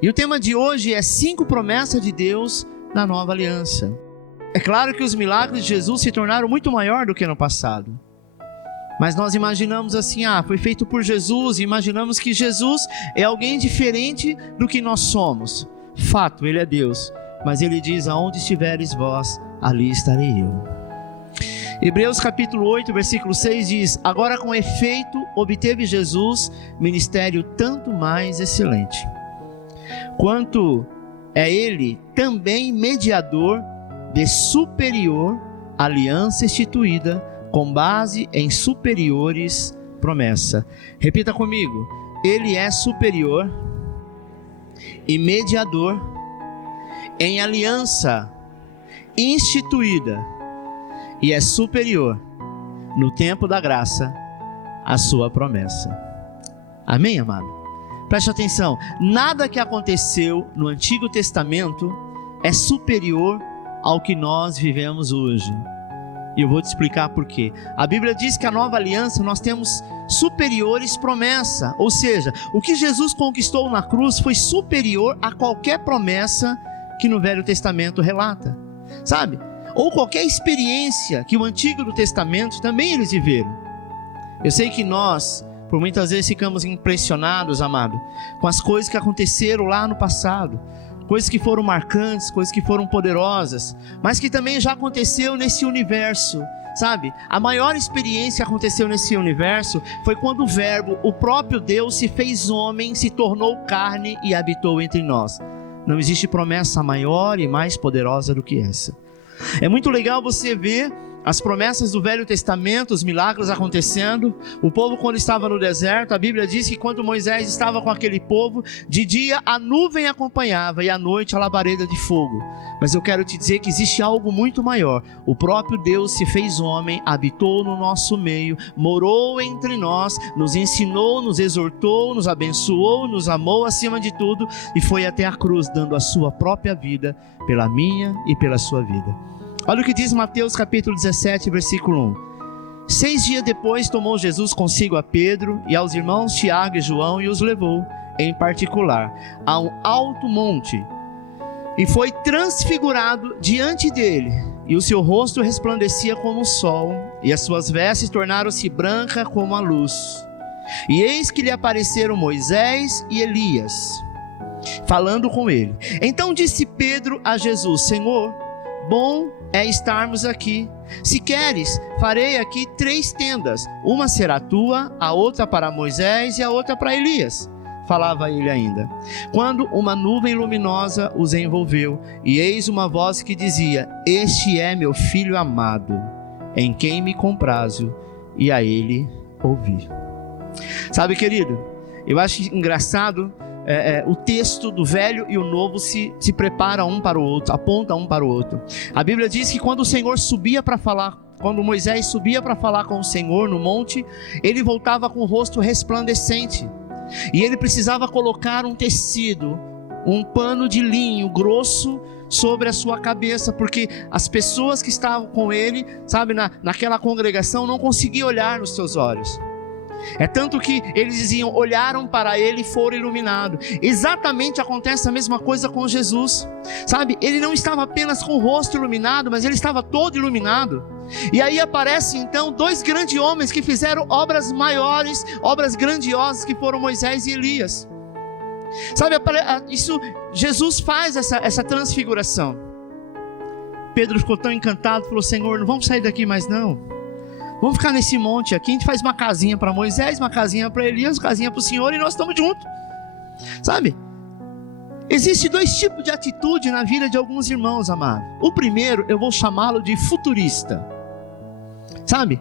E o tema de hoje é 5 promessas de Deus na nova aliança. É claro que os milagres de Jesus se tornaram muito maior do que no passado. Mas nós imaginamos assim, foi feito por Jesus, e imaginamos que Jesus é alguém diferente do que nós somos. Fato, Ele é Deus, mas Ele diz, aonde estiveres vós, ali estarei eu. Hebreus capítulo 8, versículo 6 diz, agora com efeito obteve Jesus ministério tanto mais excelente, quanto é Ele também mediador de superior aliança instituída, com base em superiores promessa. Repita comigo, Ele é superior e mediador em aliança instituída, e é superior no tempo da graça à sua promessa. Amém, amado? Preste atenção, nada que aconteceu no Antigo Testamento é superior ao que nós vivemos hoje. E eu vou te explicar por quê. A Bíblia diz que a nova aliança nós temos superiores promessa, ou seja, o que Jesus conquistou na cruz foi superior a qualquer promessa que no Velho Testamento relata, sabe? Ou qualquer experiência que o Antigo Testamento também eles viveram. Eu sei que nós, por muitas vezes, ficamos impressionados, amado, com as coisas que aconteceram lá no passado, coisas que foram marcantes, coisas que foram poderosas, mas que também já aconteceu nesse universo, sabe? A maior experiência que aconteceu nesse universo foi quando o Verbo, o próprio Deus, se fez homem, se tornou carne e habitou entre nós. Não existe promessa maior e mais poderosa do que essa. É muito legal você ver as promessas do Velho Testamento, os milagres acontecendo. O povo, quando estava no deserto, a Bíblia diz que quando Moisés estava com aquele povo, de dia a nuvem acompanhava e à noite a labareda de fogo. Mas eu quero te dizer que existe algo muito maior. O próprio Deus se fez homem, habitou no nosso meio, morou entre nós, nos ensinou, nos exortou, nos abençoou, nos amou acima de tudo e foi até a cruz dando a sua própria vida pela minha e pela sua vida. Olha o que diz Mateus capítulo 17, versículo 1. 6 dias depois tomou Jesus consigo a Pedro e aos irmãos Tiago e João e os levou, em particular, a um alto monte e foi transfigurado diante dele, e o seu rosto resplandecia como o sol e as suas vestes tornaram-se brancas como a luz. E eis que lhe apareceram Moisés e Elias, falando com ele. Então disse Pedro a Jesus, Senhor, bom é estarmos aqui. Se queres, farei aqui 3 tendas. Uma será tua, a outra para Moisés e a outra para Elias. Falava ele ainda, quando uma nuvem luminosa os envolveu, e eis uma voz que dizia, este é meu filho amado, em quem me comprazo, e a ele ouvi. Sabe, querido, eu acho engraçado, o texto do Velho e o Novo se prepara um para o outro, aponta um para o outro. A Bíblia diz que quando o Senhor subia para falar, quando Moisés subia para falar com o Senhor no monte, ele voltava com o rosto resplandecente, e ele precisava colocar um tecido, um pano de linho grosso sobre a sua cabeça, porque as pessoas que estavam com ele, sabe, naquela congregação, não conseguiam olhar nos seus olhos. É tanto que eles diziam, olharam para ele e foram iluminados. Exatamente acontece a mesma coisa com Jesus, sabe? Ele não estava apenas com o rosto iluminado, mas ele estava todo iluminado. E aí aparecem então 2 grandes homens que fizeram obras maiores, obras grandiosas, que foram Moisés e Elias. Sabe, isso, Jesus faz essa transfiguração. Pedro ficou tão encantado, falou, Senhor, não vamos sair daqui mais não. Vamos ficar nesse monte aqui, a gente faz uma casinha para Moisés, uma casinha para Elias, uma casinha para o Senhor e nós estamos juntos. Sabe? Existem 2 tipos de atitude na vida de alguns irmãos, amado. O primeiro, eu vou chamá-lo de futurista. Sabe?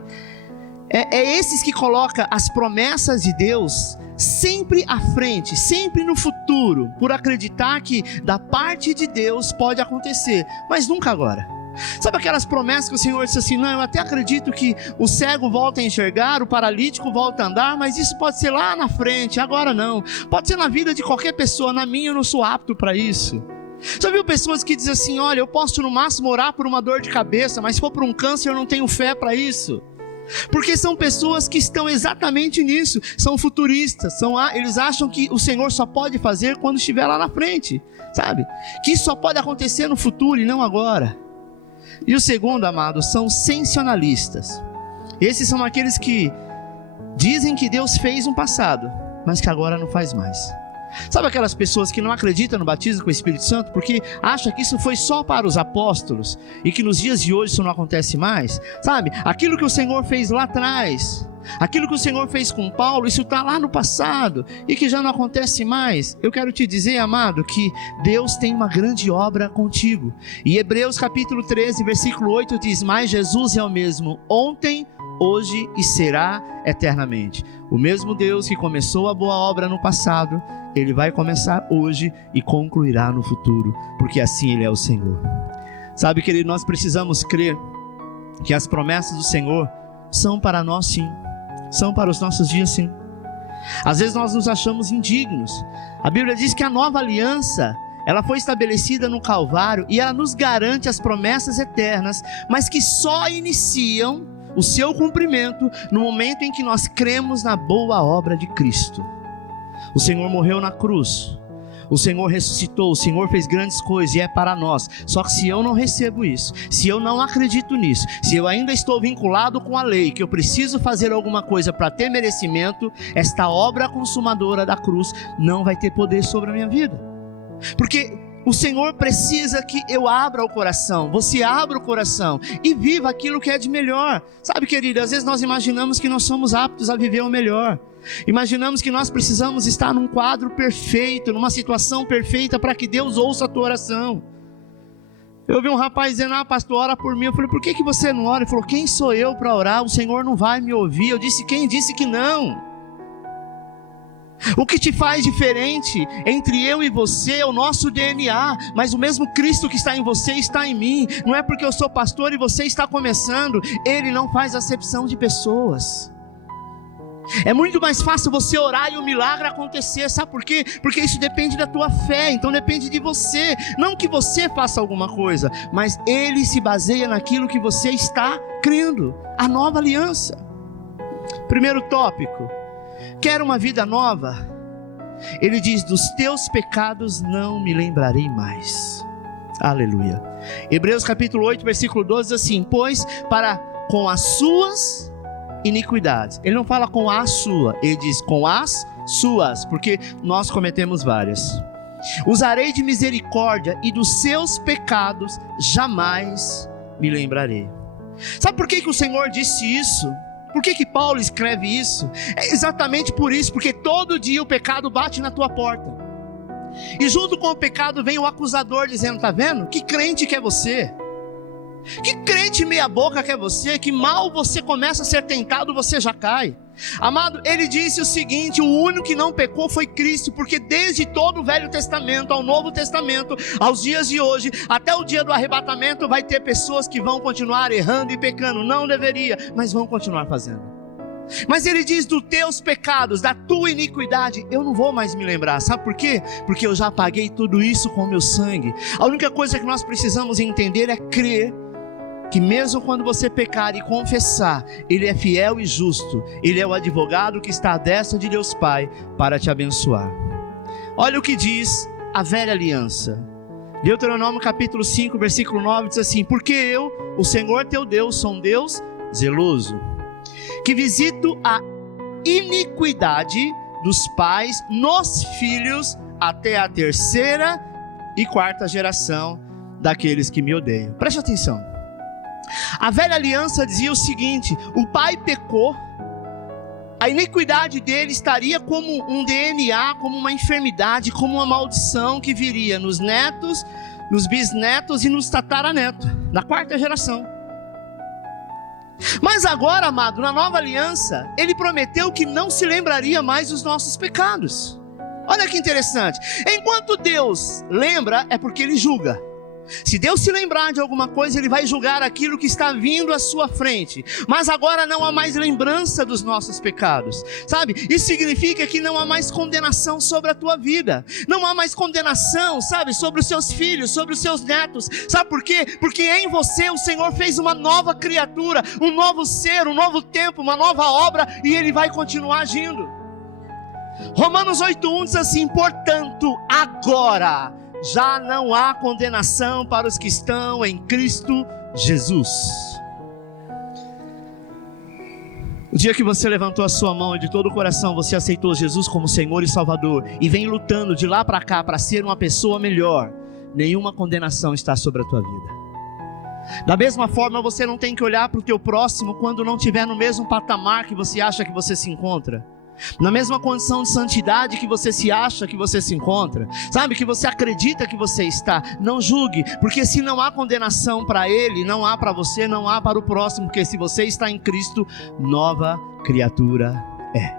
É esses que colocam as promessas de Deus sempre à frente, sempre no futuro, por acreditar que da parte de Deus pode acontecer, mas nunca agora. Sabe aquelas promessas que o Senhor disse assim, não, eu até acredito que o cego volta a enxergar, o paralítico volta a andar, mas isso pode ser lá na frente, agora não. Pode ser na vida de qualquer pessoa, na minha eu não sou apto para isso. Já viu pessoas que dizem assim, olha, eu posso no máximo orar por uma dor de cabeça, mas se for por um câncer eu não tenho fé para isso. Porque são pessoas que estão exatamente nisso, são futuristas, eles acham que o Senhor só pode fazer quando estiver lá na frente, sabe? Que isso só pode acontecer no futuro e não agora. E o segundo, amados, são sensacionalistas. Esses são aqueles que dizem que Deus fez no passado, mas que agora não faz mais. Sabe aquelas pessoas que não acreditam no batismo com o Espírito Santo porque acham que isso foi só para os apóstolos e que nos dias de hoje isso não acontece mais? Sabe, aquilo que o Senhor fez lá atrás, aquilo que o Senhor fez com Paulo, isso está lá no passado e que já não acontece mais. Eu quero te dizer, amado, que Deus tem uma grande obra contigo. E Hebreus capítulo 13, versículo 8 diz: mas Jesus é o mesmo ontem, hoje e será eternamente. O mesmo Deus que começou a boa obra no passado, Ele vai começar hoje e concluirá no futuro, porque assim Ele é o Senhor. Sabe, querido, nós precisamos crer que as promessas do Senhor são para nós sim, são para os nossos dias sim. Às vezes nós nos achamos indignos. A Bíblia diz que a nova aliança, ela foi estabelecida no Calvário e ela nos garante as promessas eternas, mas que só iniciam o seu cumprimento no momento em que nós cremos na boa obra de Cristo. O Senhor morreu na cruz, o Senhor ressuscitou, o Senhor fez grandes coisas e é para nós. Só que se eu não recebo isso, se eu não acredito nisso, se eu ainda estou vinculado com a lei, que eu preciso fazer alguma coisa para ter merecimento, esta obra consumadora da cruz não vai ter poder sobre a minha vida. Porque o Senhor precisa que eu abra o coração, você abra o coração e viva aquilo que é de melhor. Sabe, querido, às vezes nós imaginamos que nós somos aptos a viver o melhor. Imaginamos que nós precisamos estar num quadro perfeito, numa situação perfeita para que Deus ouça a tua oração. Eu vi um rapaz dizendo: pastor, ora por mim. Eu falei: por que você não ora? Ele falou: quem sou eu para orar? O Senhor não vai me ouvir. Eu disse: quem disse que não? O que te faz diferente entre eu e você é o nosso DNA, mas o mesmo Cristo que está em você está em mim. Não é porque eu sou pastor e você está começando. Ele não faz acepção de pessoas. É muito mais fácil você orar e o milagre acontecer. Sabe por quê? Porque isso depende da tua fé, então depende de você. Não que você faça alguma coisa, mas Ele se baseia naquilo que você está crendo. A nova aliança. Primeiro tópico: quer uma vida nova? Ele diz: dos teus pecados não me lembrarei mais. Aleluia. Hebreus capítulo 8, versículo 12 diz assim: pois para com as suas iniquidades. Ele não fala com a sua, ele diz com as suas, porque nós cometemos várias. Usarei de misericórdia e dos seus pecados jamais me lembrarei. Sabe por que o Senhor disse isso? Por que Paulo escreve isso? É exatamente por isso, porque todo dia o pecado bate na tua porta. E junto com o pecado vem o acusador dizendo: tá vendo? Que crente que é você? Que crente meia boca que é você? Que mal você começa a ser tentado, você já cai. Amado, ele disse o seguinte: o único que não pecou foi Cristo, porque desde todo o Velho Testamento ao Novo Testamento, aos dias de hoje, até o dia do arrebatamento, vai ter pessoas que vão continuar errando e pecando. Não deveria, mas vão continuar fazendo. Mas ele diz: dos teus pecados, da tua iniquidade, eu não vou mais me lembrar. Sabe por quê? Porque eu já paguei tudo isso com o meu sangue. A única coisa que nós precisamos entender é crer que mesmo quando você pecar e confessar, Ele é fiel e justo. Ele é o advogado que está à destra de Deus Pai para te abençoar. Olha o que diz a velha aliança. Deuteronômio capítulo 5, versículo 9 diz assim: porque eu, o Senhor teu Deus, sou um Deus zeloso, que visito a iniquidade dos pais nos filhos até a 3ª e 4ª geração daqueles que me odeiam. Preste atenção. A velha aliança dizia o seguinte: o pai pecou, a iniquidade dele estaria como um DNA, como uma enfermidade, como uma maldição que viria nos netos, nos bisnetos e nos tataranetos, na 4ª geração. Mas agora, amado, na nova aliança, ele prometeu que não se lembraria mais dos nossos pecados. Olha que interessante. Enquanto Deus lembra, é porque Ele julga. Se Deus se lembrar de alguma coisa, Ele vai julgar aquilo que está vindo à sua frente. Mas agora não há mais lembrança dos nossos pecados, sabe? Isso significa que não há mais condenação sobre a tua vida. Não há mais condenação, sabe? Sobre os seus filhos, sobre os seus netos. Sabe por quê? Porque em você o Senhor fez uma nova criatura, um novo ser, um novo tempo, uma nova obra, e Ele vai continuar agindo. Romanos 8:1 diz assim: portanto, agora já não há condenação para os que estão em Cristo Jesus. O dia que você levantou a sua mão e de todo o coração você aceitou Jesus como Senhor e Salvador e vem lutando de lá para cá para ser uma pessoa melhor, nenhuma condenação está sobre a tua vida. Da mesma forma, você não tem que olhar para o teu próximo quando não estiver no mesmo patamar que você acha que você se encontra, na mesma condição de santidade que você se acha que você se encontra, sabe, que você acredita que você está. Não julgue, porque se não há condenação para ele, não há para você, não há para o próximo, porque se você está em Cristo, nova criatura é.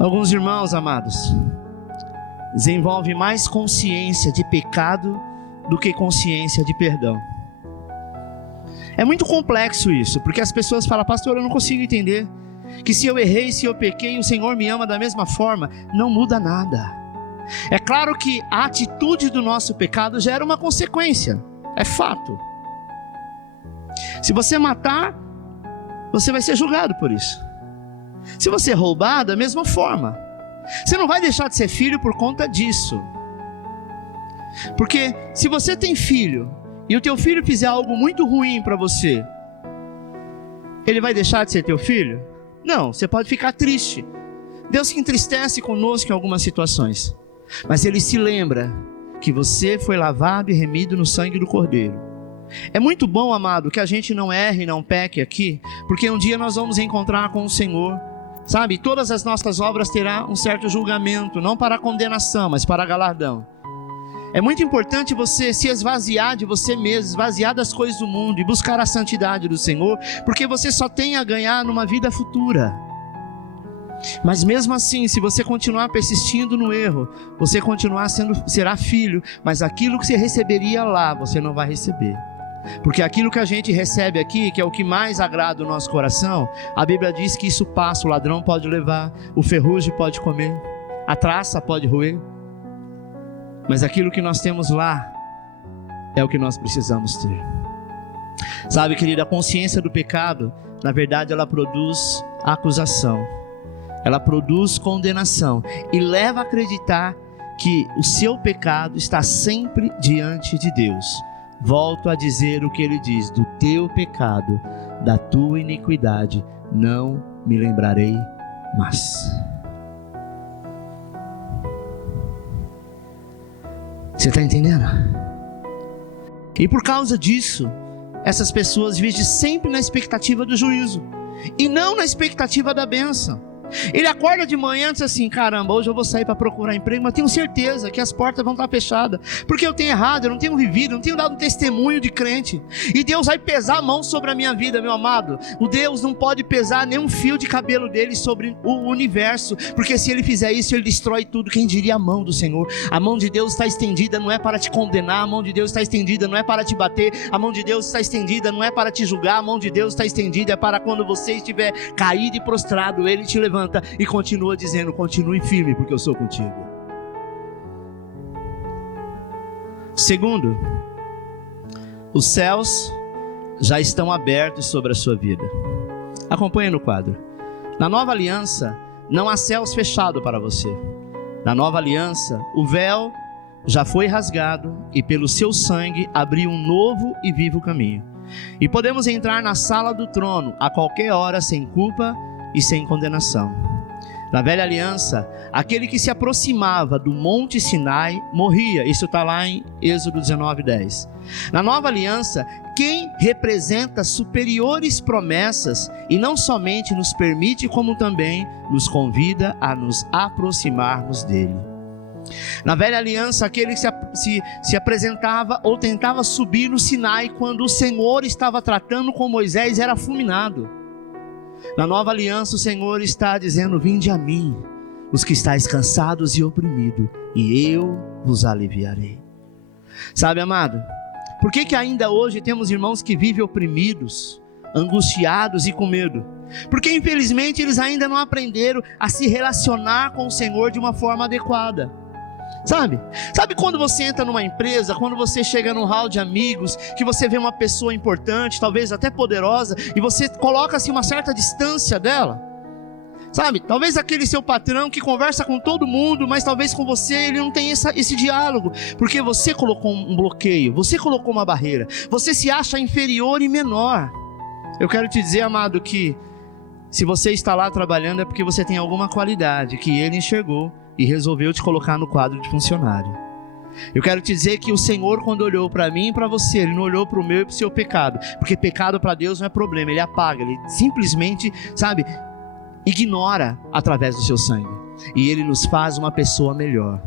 Alguns irmãos amados desenvolvem mais consciência de pecado do que consciência de perdão. É muito complexo isso, porque as pessoas falam: pastor, eu não consigo entender que se eu errei, se eu pequei, o Senhor me ama da mesma forma. Não muda nada. É claro que a atitude do nosso pecado gera uma consequência, é fato. Se você matar, você vai ser julgado por isso. Se você roubar, da mesma forma. Você não vai deixar de ser filho por conta disso. Porque se você tem filho e o teu filho fizer algo muito ruim para você, ele vai deixar de ser teu filho? Não, você pode ficar triste. Deus se entristece conosco em algumas situações, mas Ele se lembra que você foi lavado e remido no sangue do Cordeiro. É muito bom, amado, que a gente não erre e não peque aqui, porque um dia nós vamos encontrar com o Senhor, sabe? Todas as nossas obras terão um certo julgamento, não para condenação, mas para galardão. É muito importante você se esvaziar de você mesmo, esvaziar das coisas do mundo e buscar a santidade do Senhor, porque você só tem a ganhar numa vida futura. Mas mesmo assim, se você continuar persistindo no erro, você será filho, mas aquilo que você receberia lá, você não vai receber. Porque aquilo que a gente recebe aqui, que é o que mais agrada o nosso coração, a Bíblia diz que isso passa, o ladrão pode levar, o ferrugem pode comer, a traça pode roer. Mas aquilo que nós temos lá é o que nós precisamos ter. Sabe, querida, a consciência do pecado, na verdade, ela produz acusação, ela produz condenação e leva a acreditar que o seu pecado está sempre diante de Deus. Volto a dizer o que ele diz: do teu pecado, da tua iniquidade, não me lembrarei mais. Você está entendendo? E por causa disso, essas pessoas vivem sempre na expectativa do juízo e não na expectativa da bênção. Ele acorda de manhã e diz assim: caramba, hoje eu vou sair para procurar emprego, mas tenho certeza que as portas vão estar fechadas, porque eu tenho errado, eu não tenho vivido, eu não tenho dado um testemunho de crente, e Deus vai pesar a mão sobre a minha vida, meu amado. O Deus não pode pesar nem um fio de cabelo dele sobre o universo, porque se ele fizer isso, ele destrói tudo. Quem diria a mão do Senhor? A mão de Deus está estendida, não é para te condenar, a mão de Deus está estendida, não é para te bater, a mão de Deus está estendida, não é para te julgar, a mão de Deus está estendida, é para quando você estiver caído e prostrado, ele te levanta e continua dizendo: continue firme, porque eu sou contigo. Segundo, os céus já estão abertos sobre a sua vida. Acompanhe no quadro. Na nova aliança, não há céus fechados para você. Na nova aliança, o véu já foi rasgado e pelo seu sangue abriu um novo e vivo caminho. E podemos entrar na sala do trono a qualquer hora sem culpa e sem condenação. Na velha aliança, aquele que se aproximava do monte Sinai morria. Isso está lá em Êxodo 19:10. Na nova aliança, quem representa superiores promessas e não somente nos permite, como também nos convida a nos aproximarmos dele. Na velha aliança, aquele que se apresentava ou tentava subir no Sinai quando o Senhor estava tratando com Moisés era fulminado. Na nova aliança, o Senhor está dizendo: vinde a mim, os que estáis cansados e oprimidos, e eu vos aliviarei. Sabe, amado, por que ainda hoje temos irmãos que vivem oprimidos, angustiados e com medo? Porque infelizmente eles ainda não aprenderam a se relacionar com o Senhor de uma forma adequada. Sabe quando você entra numa empresa, quando você chega num hall de amigos, que você vê uma pessoa importante, talvez até poderosa, e você coloca assim uma certa distância dela? Sabe, talvez aquele seu patrão que conversa com todo mundo, mas talvez com você ele não tem esse diálogo, porque você colocou um bloqueio, você colocou uma barreira, você se acha inferior e menor. Eu quero te dizer, amado, que se você está lá trabalhando é porque você tem alguma qualidade que ele enxergou e resolveu te colocar no quadro de funcionário. Eu quero te dizer que o Senhor, quando olhou para mim e para você, Ele não olhou para o meu e para o seu pecado, porque pecado para Deus não é problema, Ele apaga, Ele simplesmente, ignora através do seu sangue, e Ele nos faz uma pessoa melhor.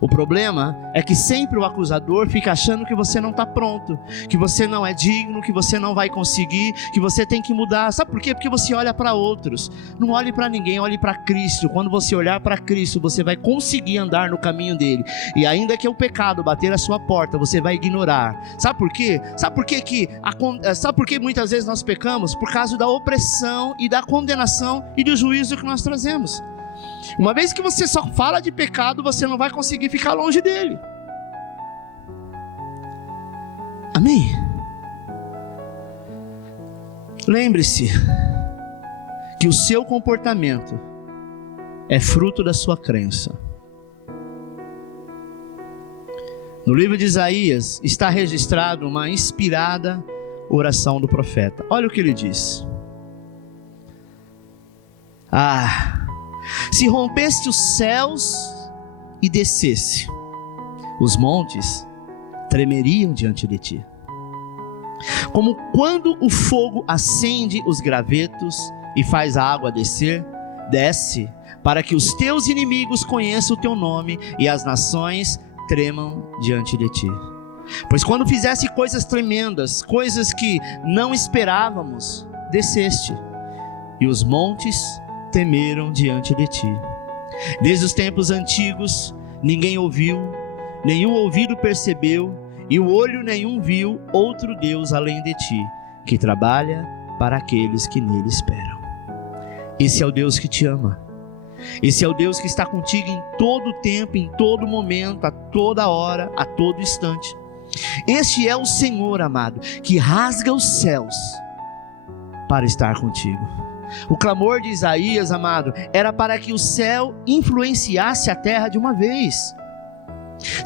O problema é que sempre o acusador fica achando que você não está pronto, que você não é digno, que você não vai conseguir, que você tem que mudar. Sabe por quê? Porque você olha para outros, não olhe para ninguém, olhe para Cristo. Quando você olhar para Cristo, você vai conseguir andar no caminho dele, e ainda que o pecado bater a sua porta, você vai ignorar. Sabe por quê? Sabe por que muitas vezes nós pecamos? Por causa da opressão e da condenação e do juízo que nós trazemos. Uma vez que você só fala de pecado, você não vai conseguir ficar longe dele. Amém? Lembre-se que o seu comportamento é fruto da sua crença. No livro de Isaías está registrado uma inspirada oração do profeta. Olha o que ele diz: se rompesse os céus e descesse, os montes tremeriam diante de ti. Como quando o fogo acende os gravetos e faz a água descer, desce, para que os teus inimigos conheçam o teu nome e as nações tremam diante de ti. Pois quando fizesse coisas tremendas, coisas que não esperávamos, desceste, e os montes temeram diante de ti. Desde os tempos antigos ninguém ouviu, nenhum ouvido percebeu, e o olho nenhum viu outro Deus além de ti, que trabalha para aqueles que nele esperam. Esse é o Deus que te ama. Esse é o Deus que está contigo em todo tempo, em todo momento, a toda hora, a todo instante. Este é o Senhor, amado, que rasga os céus para estar contigo. O clamor de Isaías, amado, era para que o céu influenciasse a terra de uma vez.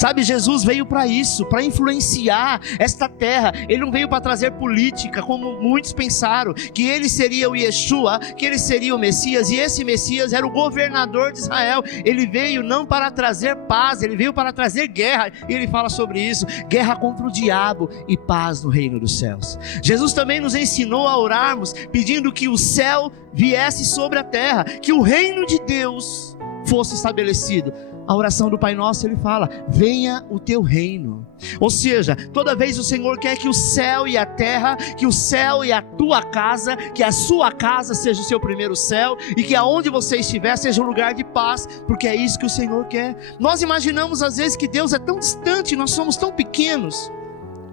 Sabe, Jesus veio para isso, para influenciar esta terra. Ele não veio para trazer política, como muitos pensaram, que ele seria o Yeshua, que ele seria o Messias, e esse Messias era o governador de Israel. Ele veio não para trazer paz, ele veio para trazer guerra, e ele fala sobre isso: guerra contra o diabo e paz no reino dos céus. Jesus também nos ensinou a orarmos, pedindo que o céu viesse sobre a terra, que o reino de Deus fosse estabelecido. A oração do Pai Nosso, ele fala: venha o teu reino. Ou seja, toda vez o Senhor quer que o céu e a terra, que o céu e a tua casa, que a sua casa seja o seu primeiro céu, e que aonde você estiver seja um lugar de paz, porque é isso que o Senhor quer. Nós imaginamos às vezes que Deus é tão distante, nós somos tão pequenos.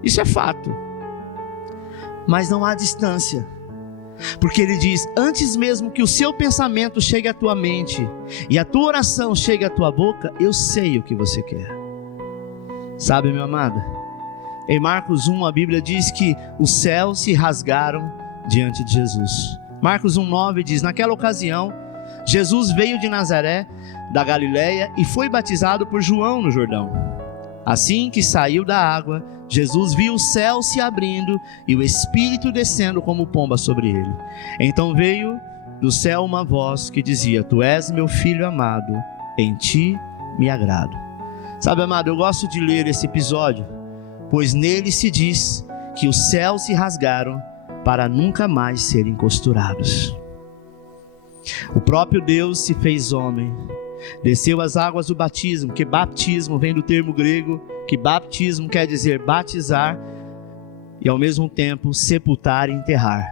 Isso é fato, mas não há distância, porque ele diz: antes mesmo que o seu pensamento chegue à tua mente e a tua oração chegue à tua boca, eu sei o que você quer. Sabe, meu amado, em Marcos 1 a Bíblia diz que os céus se rasgaram diante de Jesus. Marcos 1:9 diz: naquela ocasião Jesus veio de Nazaré da Galileia e foi batizado por João no Jordão. Assim que saiu da água, Jesus viu o céu se abrindo e o Espírito descendo como pomba sobre ele. Então veio do céu uma voz que dizia: tu és meu filho amado, em ti me agrado. Sabe, amado, eu gosto de ler esse episódio, pois nele se diz que os céus se rasgaram para nunca mais serem costurados. O próprio Deus se fez homem, desceu as águas do batismo, que batismo vem do termo grego, que baptismo quer dizer batizar e ao mesmo tempo sepultar e enterrar.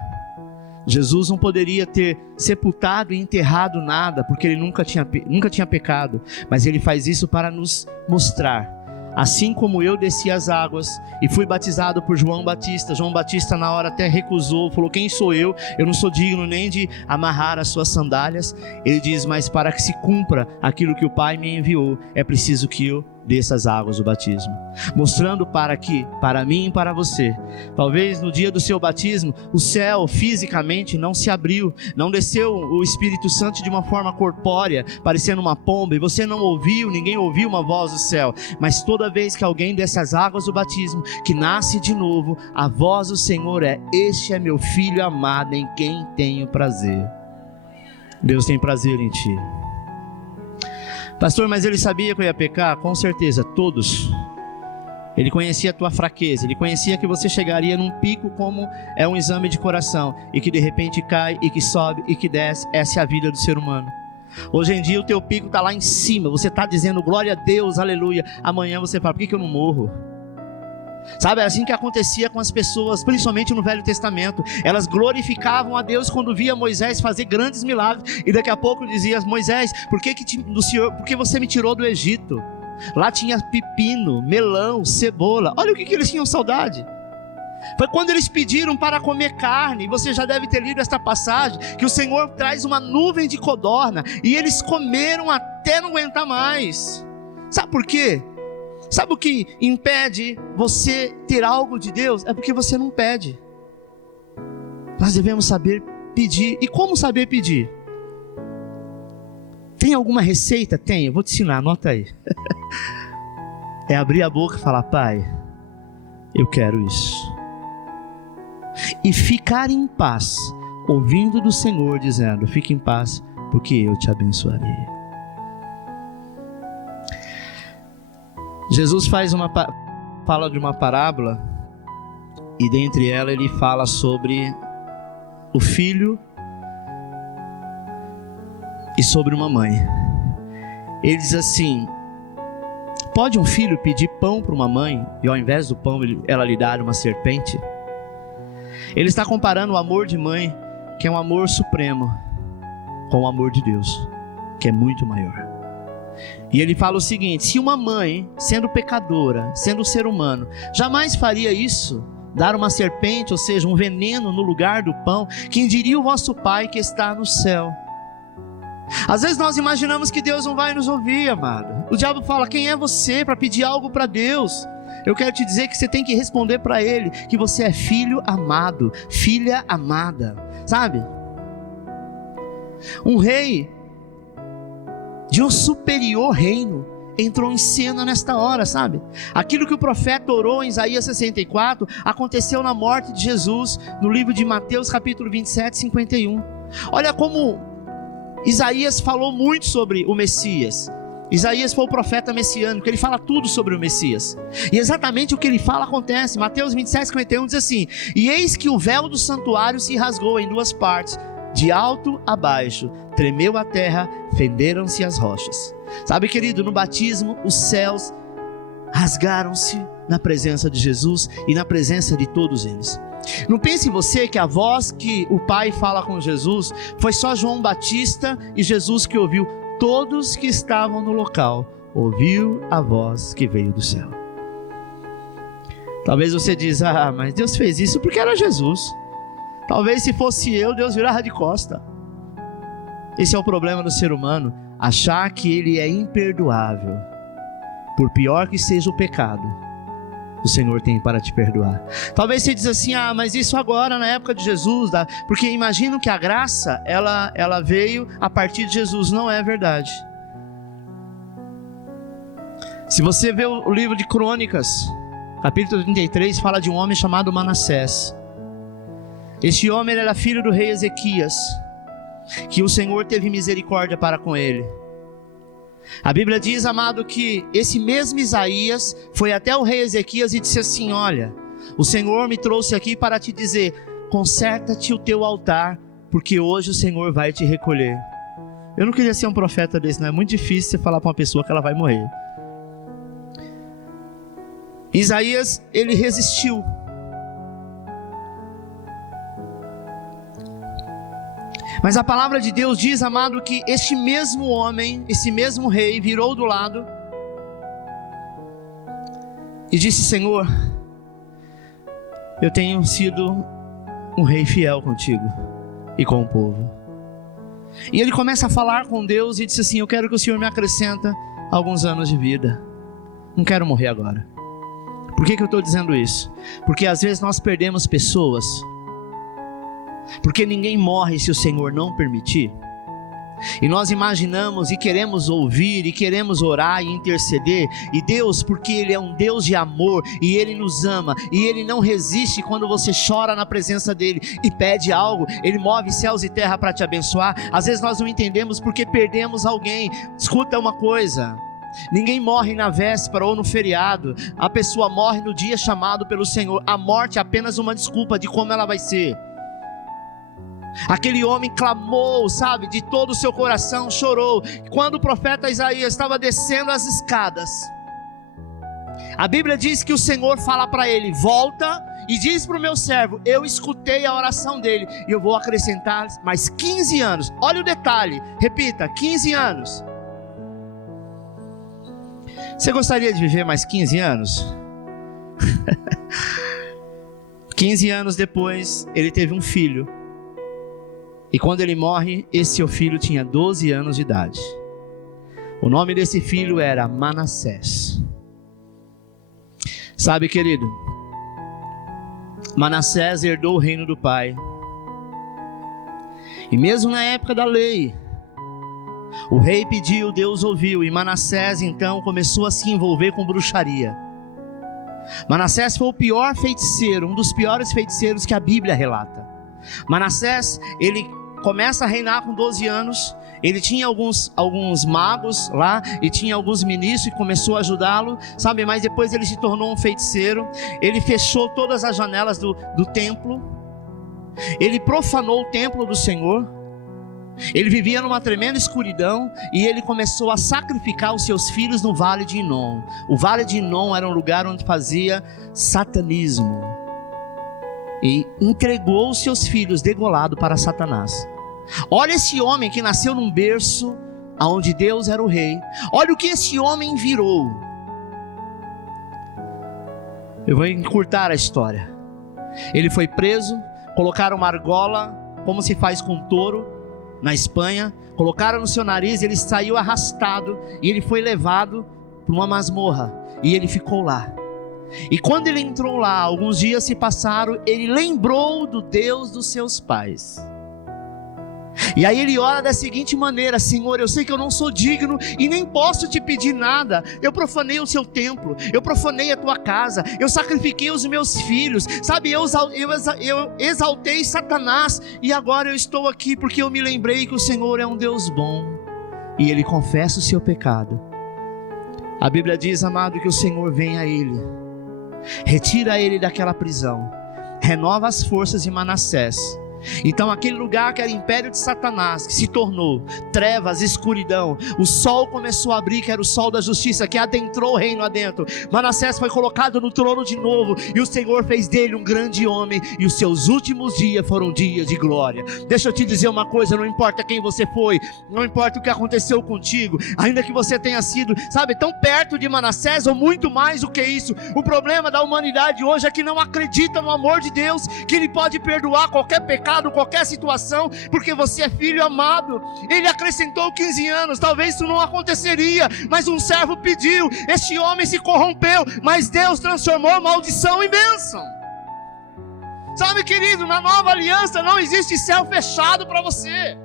Jesus não poderia ter sepultado e enterrado nada, porque ele nunca tinha pecado, mas ele faz isso para nos mostrar assim como eu desci as águas e fui batizado por João Batista. João Batista na hora até recusou, falou: quem sou eu? Eu não sou digno nem de amarrar as suas sandálias. Ele diz: mas para que se cumpra aquilo que o Pai me enviou, é preciso que eu desça as águas do batismo. Mostrando para mim e para você, talvez no dia do seu batismo, o céu fisicamente não se abriu, não desceu o Espírito Santo de uma forma corpórea, parecendo uma pomba, e você não ouviu, ninguém ouviu uma voz do céu. Mas toda vez que alguém desce as águas do batismo, que nasce de novo, a voz do Senhor é: este é meu filho amado, em quem tenho prazer. Deus tem prazer em ti. Pastor, mas ele sabia que eu ia pecar? Com certeza, todos. Ele conhecia a tua fraqueza, ele conhecia que você chegaria num pico como é um exame de coração, e que de repente cai, e que sobe, e que desce. Essa é a vida do ser humano. Hoje em dia o teu pico está lá em cima, você está dizendo glória a Deus, aleluia. Amanhã você fala: por que eu não morro? Sabe, é assim que acontecia com as pessoas, principalmente no Velho Testamento. Elas glorificavam a Deus quando via Moisés fazer grandes milagres, e daqui a pouco dizia: Moisés, por que você me tirou do Egito? Lá tinha pepino, melão, cebola. Olha o que eles tinham saudade. Foi quando eles pediram para comer carne. Você já deve ter lido esta passagem, que o Senhor traz uma nuvem de codorna, e eles comeram até não aguentar mais. Sabe por quê? Sabe o que impede você ter algo de Deus? É porque você não pede. Nós devemos saber pedir. E como saber pedir? Tem alguma receita? Tem, eu vou te ensinar, anota aí. É abrir a boca e falar: Pai, eu quero isso. E ficar em paz, ouvindo do Senhor dizendo: fique em paz, porque eu te abençoarei. Jesus fala de uma parábola, e dentre ela ele fala sobre o filho e sobre uma mãe. Ele diz assim: pode um filho pedir pão para uma mãe, e ao invés do pão ela lhe dar uma serpente? Ele está comparando o amor de mãe, que é um amor supremo, com o amor de Deus, que é muito maior. E ele fala o seguinte: se uma mãe, sendo pecadora, sendo ser humano, jamais faria isso, dar uma serpente, ou seja, um veneno no lugar do pão, quem diria o vosso Pai que está no céu? Às vezes nós imaginamos que Deus não vai nos ouvir, amado. O diabo fala: quem é você para pedir algo para Deus? Eu quero te dizer que você tem que responder para Ele que você é filho amado, filha amada, sabe? Um rei de um superior reino entrou em cena nesta hora, sabe? Aquilo que o profeta orou em Isaías 64 aconteceu na morte de Jesus, no livro de Mateus capítulo 27, 51. Olha como Isaías falou muito sobre o Messias. Isaías foi o profeta messiânico, ele fala tudo sobre o Messias, e exatamente o que ele fala acontece. Mateus 27, 51 diz assim: e eis que o véu do santuário se rasgou em duas partes, de alto a baixo, tremeu a terra, fenderam-se as rochas. Sabe, querido, no batismo os céus rasgaram-se na presença de Jesus e na presença de todos eles. Não pense você que a voz que o Pai fala com Jesus foi só João Batista e Jesus que ouviu. Todos que estavam no local ouviu a voz que veio do céu. Talvez você diz: ah, mas Deus fez isso porque era Jesus. Talvez se fosse eu, Deus virava de costa. Esse é o problema do ser humano, achar que ele é imperdoável. Por pior que seja o pecado, o Senhor tem para te perdoar. Talvez você diz assim: ah, mas isso agora na época de Jesus, porque imagino que a graça ela veio a partir de Jesus. Não é verdade. Se você vê o livro de Crônicas, capítulo 33, fala de um homem chamado Manassés. Este homem era filho do rei Ezequias, que o Senhor teve misericórdia para com ele. A Bíblia diz, amado, que esse mesmo Isaías foi até o rei Ezequias e disse assim: olha, o Senhor me trouxe aqui para te dizer: conserta-te o teu altar, porque hoje o Senhor vai te recolher. Eu não queria ser um profeta desse, não é muito difícil você falar para uma pessoa que ela vai morrer. Isaías, ele resistiu. Mas a palavra de Deus diz, amado, que este mesmo homem, esse mesmo rei, virou do lado e disse: Senhor, eu tenho sido um rei fiel contigo e com o povo. E ele começa a falar com Deus e disse assim: eu quero que o Senhor me acrescenta alguns anos de vida, não quero morrer agora. Por que eu estou dizendo isso? Porque às vezes nós perdemos pessoas, porque ninguém morre se o Senhor não permitir. E nós imaginamos e queremos ouvir e queremos orar e interceder, e Deus, porque Ele é um Deus de amor e Ele nos ama, e Ele não resiste quando você chora na presença dEle e pede algo. Ele move céus e terra para te abençoar. Às vezes nós não entendemos porque perdemos alguém. Escuta uma coisa: ninguém morre na véspera ou no feriado, a pessoa morre no dia chamado pelo Senhor. A morte é apenas uma desculpa de como ela vai ser. Aquele homem clamou, sabe, de todo o seu coração, chorou. Quando o profeta Isaías estava descendo as escadas, a Bíblia diz que o Senhor fala para ele: volta e diz para o meu servo, eu escutei a oração dele e eu vou acrescentar mais 15 anos. Olha o detalhe, repita, 15 anos. Você gostaria de viver mais 15 anos? 15 anos depois, ele teve um filho. E quando ele morre, esse seu filho tinha 12 anos de idade. O nome desse filho era Manassés. Sabe, querido, Manassés herdou o reino do pai. E mesmo na época da lei, o rei pediu, Deus ouviu, e Manassés então começou a se envolver com bruxaria. Manassés foi o pior feiticeiro, um dos piores feiticeiros que a Bíblia relata. Manassés, ele começa a reinar com 12 anos, ele tinha alguns magos lá, e tinha alguns ministros que começou a ajudá-lo, sabe, mas depois ele se tornou um feiticeiro. Ele fechou todas as janelas do templo, ele profanou o templo do Senhor, ele vivia numa tremenda escuridão, e ele começou a sacrificar os seus filhos no Vale de Inom. O Vale de Inom era um lugar onde fazia satanismo, e entregou os seus filhos degolado para Satanás. Olha esse homem que nasceu num berço onde Deus era o rei. Olha o que esse homem virou. Eu vou encurtar a história. Ele foi preso, colocaram uma argola, como se faz com um touro na Espanha, colocaram no seu nariz, ele saiu arrastado e ele foi levado para uma masmorra, e ele ficou lá. E quando ele entrou lá, alguns dias se passaram, ele lembrou do Deus dos seus pais. E aí ele ora da seguinte maneira: Senhor, eu sei que eu não sou digno e nem posso te pedir nada. Eu profanei o seu templo, eu profanei a tua casa, eu sacrifiquei os meus filhos, sabe, eu exaltei Satanás, e agora eu estou aqui porque eu me lembrei que o Senhor é um Deus bom. E ele confessa o seu pecado. A Bíblia diz, amado, que o Senhor vem a ele, retira ele daquela prisão, renova as forças de Manassés. Então aquele lugar que era império de Satanás, que se tornou trevas, escuridão, o sol começou a abrir, que era o sol da justiça, que adentrou o reino adentro. Manassés foi colocado no trono de novo, e o Senhor fez dele um grande homem, e os seus últimos dias foram dias de glória. Deixa eu te dizer uma coisa: não importa quem você foi, não importa o que aconteceu contigo, ainda que você tenha sido, sabe, tão perto de Manassés ou muito mais do que isso, o problema da humanidade hoje é que não acredita no amor de Deus, que Ele pode perdoar qualquer pecado, qualquer situação, porque você é filho amado. Ele acrescentou 15 anos, talvez isso não aconteceria, mas um servo pediu, este homem se corrompeu, mas Deus transformou maldição em bênção. Sabe, querido, na nova aliança não existe céu fechado para você.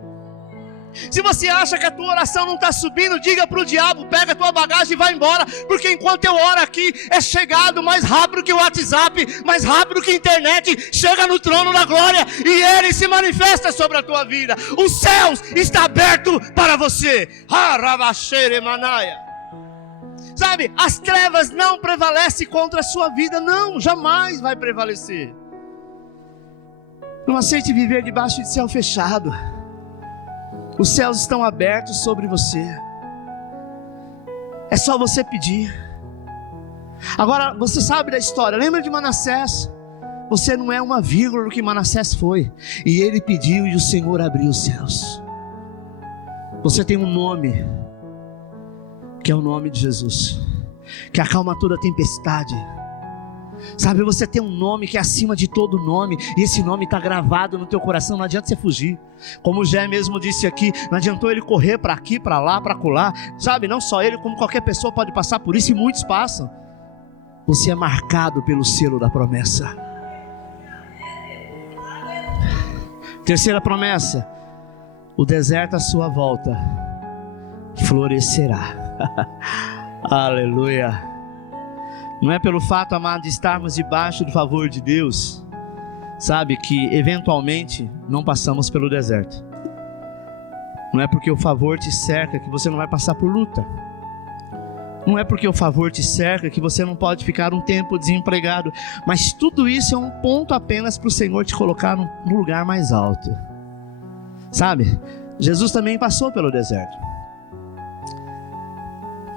Se você acha que a tua oração não está subindo, diga para o diabo: pega a tua bagagem e vai embora, porque enquanto eu oro aqui, é chegado mais rápido que o WhatsApp, mais rápido que a internet, chega no trono da glória, e Ele se manifesta sobre a tua vida. Os céus estão abertos para você. Sabe, as trevas não prevalecem contra a sua vida, não, jamais vai prevalecer. Não aceite viver debaixo de céu fechado. Os céus estão abertos sobre você. É só você pedir. Agora, você sabe da história, lembra de Manassés? Você não é uma vírgula do que Manassés foi. E ele pediu e o Senhor abriu os céus. Você tem um nome, que é o nome de Jesus, que acalma toda tempestade, Sabe, você tem um nome que é acima de todo nome, e esse nome está gravado no teu coração, não adianta você fugir. Como o Jé mesmo disse aqui, não adiantou ele correr para aqui, para lá, para acolá. Sabe, não só ele, como qualquer pessoa pode passar por isso, e muitos passam. Você é marcado pelo selo da promessa. Terceira promessa: o deserto à sua volta florescerá. Aleluia. Não é pelo fato, amado, de estarmos debaixo do favor de Deus, sabe, que eventualmente não passamos pelo deserto. Não é porque o favor te cerca que você não vai passar por luta. Não é porque o favor te cerca que você não pode ficar um tempo desempregado. Mas tudo isso é um ponto apenas para o Senhor te colocar no lugar mais alto. Sabe, Jesus também passou pelo deserto.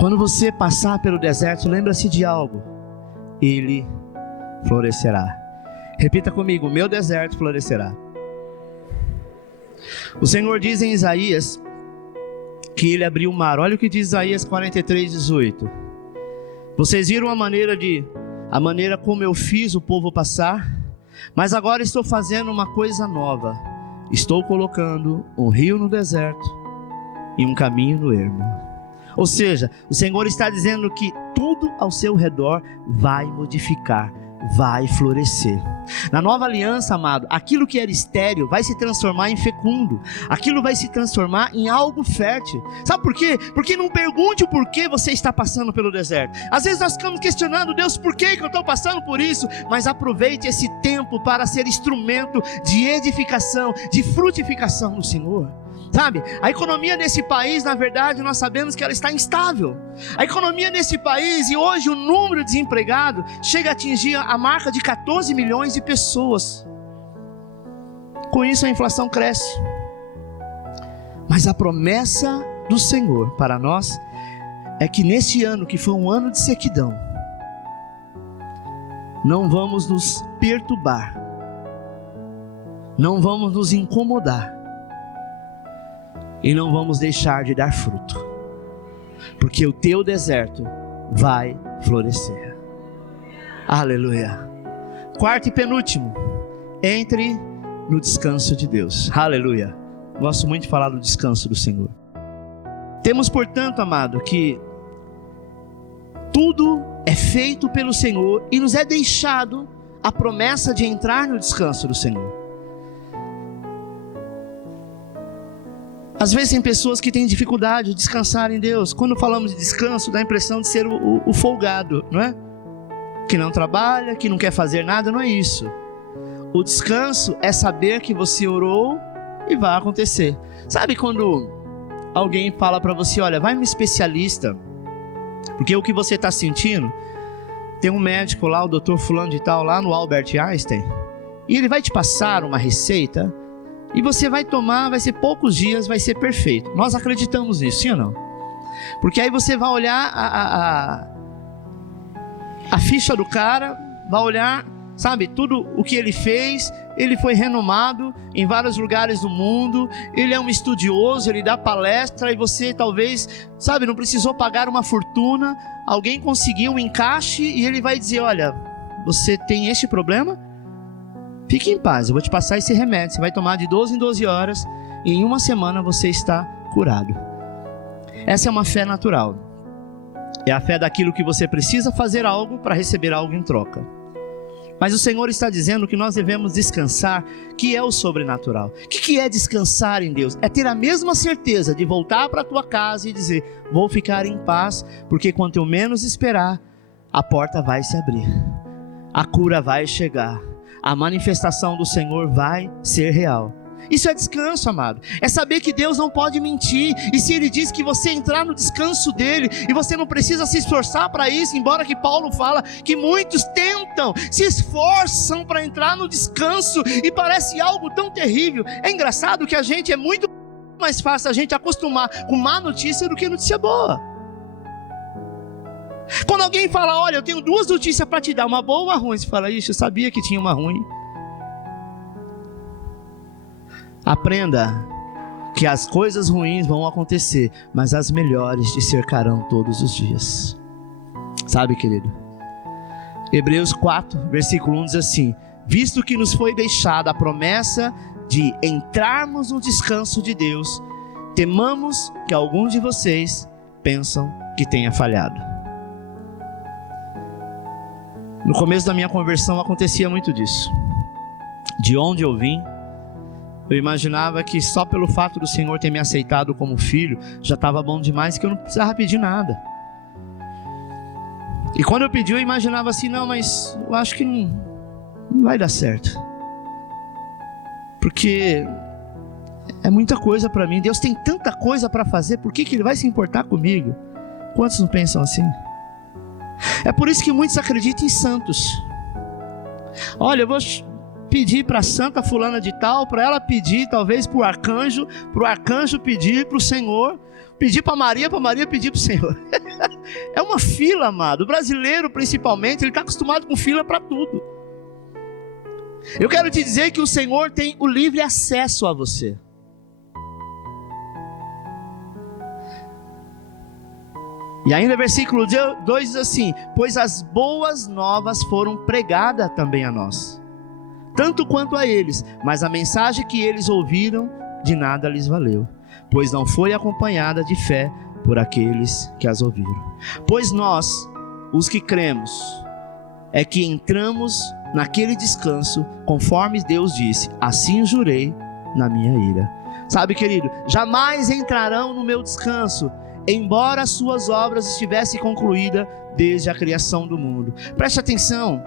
Quando você passar pelo deserto, lembra-se de algo: ele florescerá. Repita comigo: meu deserto florescerá. O Senhor diz em Isaías que ele abriu o mar. Olha o que diz Isaías 43:18. Vocês viram a maneira como eu fiz o povo passar, mas agora estou fazendo uma coisa nova. Estou colocando um rio no deserto e um caminho no ermo. Ou seja, o Senhor está dizendo que tudo ao seu redor vai modificar, vai florescer. Na nova aliança, amado, aquilo que era estéril vai se transformar em fecundo. Aquilo vai se transformar em algo fértil. Sabe por quê? Porque não pergunte o porquê você está passando pelo deserto. Às vezes nós ficamos questionando: Deus, por que eu estou passando por isso? Mas aproveite esse tempo para ser instrumento de edificação, de frutificação no Senhor. Sabe, a economia desse país, na verdade, nós sabemos que ela está instável. A economia desse país, e hoje o número de desempregados chega a atingir a marca de 14 milhões de pessoas. Com isso a inflação cresce. Mas a promessa do Senhor para nós é que nesse ano, que foi um ano de sequidão, não vamos nos perturbar, não vamos nos incomodar, e não vamos deixar de dar fruto, porque o teu deserto vai florescer. Aleluia. Quarto e penúltimo: entre no descanso de Deus. Aleluia. Gosto muito de falar do descanso do Senhor. Temos, portanto, amado, que tudo é feito pelo Senhor e nos é deixado a promessa de entrar no descanso do Senhor. Às vezes tem pessoas que têm dificuldade de descansar em Deus. Quando falamos de descanso, dá a impressão de ser o folgado, não é? Que não trabalha, que não quer fazer nada, não é isso. O descanso é saber que você orou e vai acontecer. Sabe quando alguém fala para você: olha, vai no especialista, porque o que você está sentindo, tem um médico lá, o doutor fulano de tal, lá no Albert Einstein, e ele vai te passar uma receita, e você vai tomar, vai ser poucos dias, vai ser perfeito. Nós acreditamos nisso, sim ou não? Porque aí você vai olhar a ficha do cara, vai olhar, sabe, tudo o que ele fez. Ele foi renomado em vários lugares do mundo, ele é um estudioso, ele dá palestra, e você talvez, sabe, não precisou pagar uma fortuna, alguém conseguiu um encaixe, e ele vai dizer: olha, você tem este problema? Fique em paz, eu vou te passar esse remédio, você vai tomar de 12 em 12 horas, e em uma semana você está curado. Essa é uma fé natural. É a fé daquilo que você precisa fazer algo para receber algo em troca. Mas o Senhor está dizendo que nós devemos descansar, que é o sobrenatural. O que é descansar em Deus? É ter a mesma certeza de voltar para a tua casa e dizer: vou ficar em paz, porque quanto eu menos esperar, a porta vai se abrir, a cura vai chegar, a manifestação do Senhor vai ser real. Isso é descanso, amado. É saber que Deus não pode mentir. E se Ele diz que você entrar no descanso dEle, e você não precisa se esforçar para isso, embora que Paulo fala que muitos tentam, se esforçam para entrar no descanso, e parece algo tão terrível. É engraçado que a gente é muito mais fácil a gente acostumar com má notícia do que notícia boa. Quando alguém fala: olha, eu tenho duas notícias para te dar, uma boa e uma ruim, você fala: ixi, eu sabia que tinha uma ruim. Aprenda que as coisas ruins vão acontecer, mas as melhores te cercarão todos os dias. Sabe, querido, Hebreus 4, versículo 1 diz assim: visto que nos foi deixada a promessa de entrarmos no descanso de Deus, temamos que alguns de vocês pensam que tenha falhado. No começo da minha conversão acontecia muito disso. De onde eu vim, eu imaginava que só pelo fato do Senhor ter me aceitado como filho, já estava bom demais, que eu não precisava pedir nada. E quando eu pedi, eu imaginava assim: não, mas eu acho que não vai dar certo. Porque é muita coisa para mim. Deus tem tanta coisa para fazer, por que Ele vai se importar comigo? Quantos não pensam assim? É por isso que muitos acreditam em santos. Olha, eu vou pedir para Santa fulana de tal, para ela pedir talvez para o arcanjo pedir para o Senhor, pedir para Maria pedir para o Senhor. É uma fila, amado. O brasileiro principalmente, ele está acostumado com fila para tudo. Eu quero te dizer que o Senhor tem o livre acesso a você. E ainda versículo 2 diz assim: pois as boas novas foram pregadas também a nós, tanto quanto a eles, mas a mensagem que eles ouviram de nada lhes valeu, pois não foi acompanhada de fé por aqueles que as ouviram. Pois nós, os que cremos, é que entramos naquele descanso, conforme Deus disse: assim jurei na minha ira. Sabe, querido, jamais entrarão no meu descanso, embora as suas obras estivessem concluídas desde a criação do mundo. Preste atenção.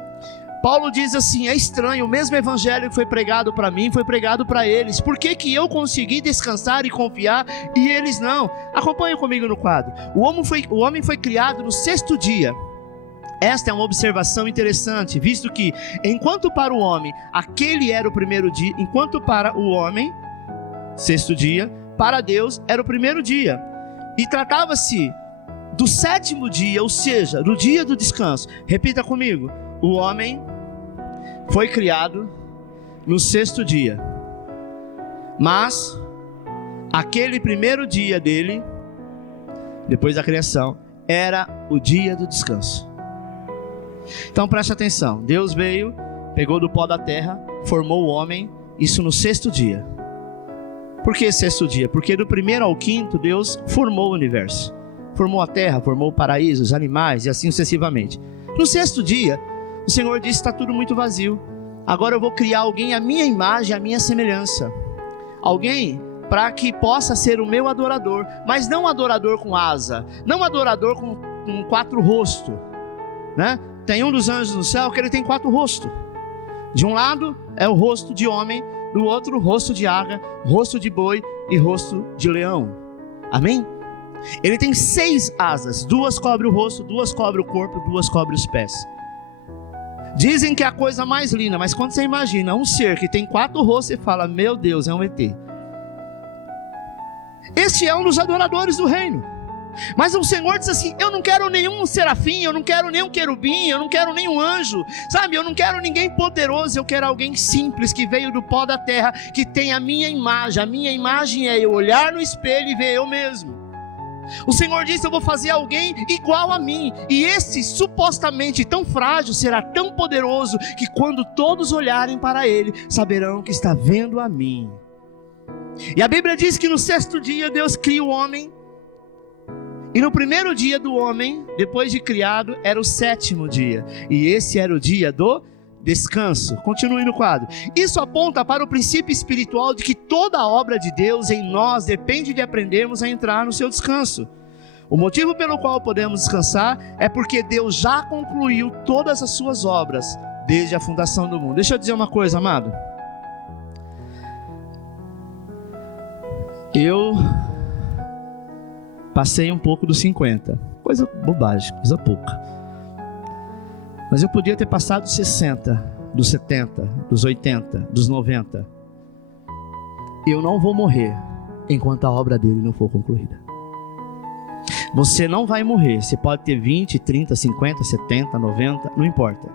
Paulo diz assim: é estranho, o mesmo evangelho que foi pregado para mim, foi pregado para eles. Por que que eu consegui descansar e confiar e eles não? Acompanhe comigo no quadro. O homem foi criado no 6º dia. Esta é uma observação interessante, visto que enquanto para o homem aquele era o primeiro dia, enquanto para o homem, 6º dia, para Deus era o primeiro dia. E tratava-se do 7º dia, ou seja, do dia do descanso. Repita comigo: o homem foi criado no 6º dia, mas aquele primeiro dia dele, depois da criação, era o dia do descanso. Então preste atenção. Deus veio, pegou do pó da terra, formou o homem, isso no 6º dia. Por que 6º dia? Porque do 1º ao 5º Deus formou o universo, formou a terra, formou o paraíso, os animais e assim sucessivamente. No 6º dia o Senhor disse: está tudo muito vazio, agora eu vou criar alguém à minha imagem, à minha semelhança, alguém para que possa ser o meu adorador, mas não adorador com asa, não adorador com 4 rostos, né? Tem um dos anjos no céu que ele tem 4 rostos. De um lado é o rosto de homem, do outro rosto de águia, rosto de boi e rosto de leão. Amém? Ele tem 6 asas, 2 cobrem o rosto, 2 cobrem o corpo, 2 cobrem os pés. Dizem que é a coisa mais linda, mas quando você imagina um ser que tem 4 rostos, você fala: meu Deus, é um ET. Este é um dos adoradores do reino. Mas o Senhor diz assim: eu não quero nenhum serafim, eu não quero nenhum querubim, eu não quero nenhum anjo, sabe? Eu não quero ninguém poderoso, eu quero alguém simples, que veio do pó da terra, que tem a minha imagem. A minha imagem é eu olhar no espelho e ver eu mesmo. O Senhor disse: eu vou fazer alguém igual a mim, e esse supostamente tão frágil será tão poderoso, que quando todos olharem para ele, saberão que está vendo a mim. E a Bíblia diz que no 6º dia Deus cria o homem, e no 1º dia do homem, depois de criado, era o 7º dia. E esse era o dia do descanso. Continue no quadro. Isso aponta para o princípio espiritual de que toda a obra de Deus em nós depende de aprendermos a entrar no seu descanso. O motivo pelo qual podemos descansar é porque Deus já concluiu todas as suas obras desde a fundação do mundo. Deixa eu dizer uma coisa, amado. Eu passei um pouco dos 50, coisa bobagem, coisa pouca. Mas eu podia ter passado dos 60, dos 70, dos 80, dos 90. Eu não vou morrer enquanto a obra dele não for concluída. Você não vai morrer. Você pode ter 20, 30, 50, 70, 90, não importa.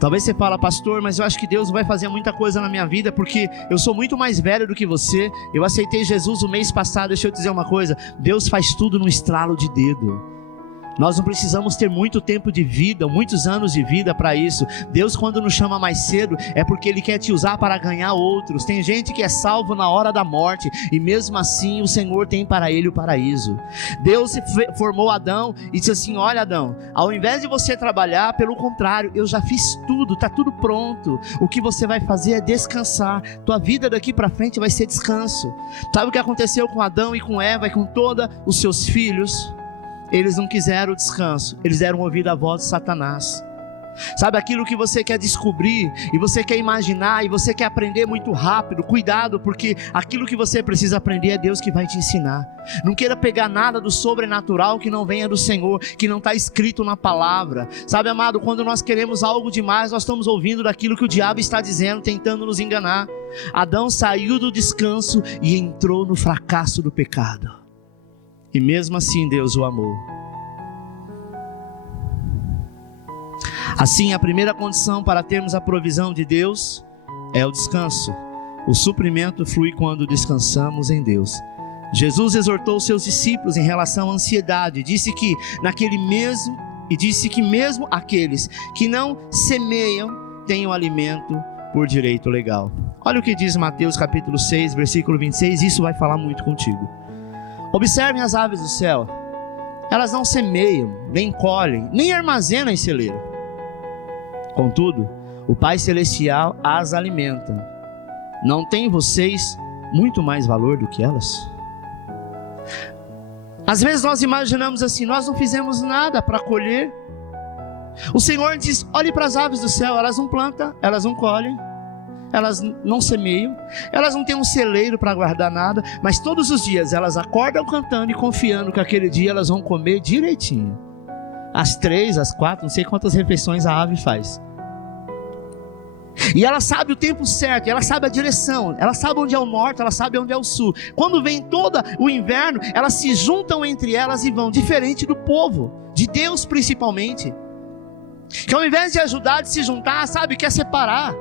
Talvez você fale: pastor, mas eu acho que Deus vai fazer muita coisa na minha vida, porque eu sou muito mais velho do que você. Eu aceitei Jesus o mês passado. Deixa eu dizer uma coisa: Deus faz tudo num estralo de dedo. Nós não precisamos ter muito tempo de vida, muitos anos de vida para isso. Deus, quando nos chama mais cedo, é porque Ele quer te usar para ganhar outros. Tem gente que é salvo na hora da morte, e mesmo assim o Senhor tem para ele o paraíso. Deus formou Adão e disse assim: olha, Adão, ao invés de você trabalhar, pelo contrário, eu já fiz tudo, está tudo pronto. O que você vai fazer é descansar. Tua vida daqui para frente vai ser descanso. Sabe o que aconteceu com Adão e com Eva e com todos os seus filhos? Eles não quiseram o descanso, eles deram ouvido à voz de Satanás. Sabe aquilo que você quer descobrir, e você quer imaginar, e você quer aprender muito rápido? Cuidado, porque aquilo que você precisa aprender é Deus que vai te ensinar. Não queira pegar nada do sobrenatural que não venha do Senhor, que não está escrito na palavra. Sabe, amado, quando nós queremos algo demais, nós estamos ouvindo daquilo que o diabo está dizendo, tentando nos enganar. Adão saiu do descanso e entrou no fracasso do pecado, e mesmo assim Deus o amou. Assim, a primeira condição para termos a provisão de Deus é o descanso. O suprimento flui quando descansamos em Deus. Jesus exortou seus discípulos em relação à ansiedade. Disse que mesmo aqueles que não semeiam têm o alimento por direito legal. Olha o que diz Mateus capítulo 6, versículo 26. Isso vai falar muito contigo. Observem as aves do céu. Elas não semeiam, nem colhem, nem armazenam em celeiro. Contudo, o Pai Celestial as alimenta. Não tem vocês muito mais valor do que elas? Às vezes nós imaginamos assim: nós não fizemos nada para colher. O Senhor diz: olhe para as aves do céu, elas não plantam, elas não colhem, elas não semeiam, elas não têm um celeiro para guardar nada, mas todos os dias elas acordam cantando e confiando que aquele dia elas vão comer direitinho. Às 3, às 4, não sei quantas refeições a ave faz. E ela sabe o tempo certo, ela sabe a direção, ela sabe onde é o norte, ela sabe onde é o sul. Quando vem todo o inverno, elas se juntam entre elas e vão, diferente do povo, de Deus principalmente, que ao invés de ajudar, de se juntar, sabe, quer separar.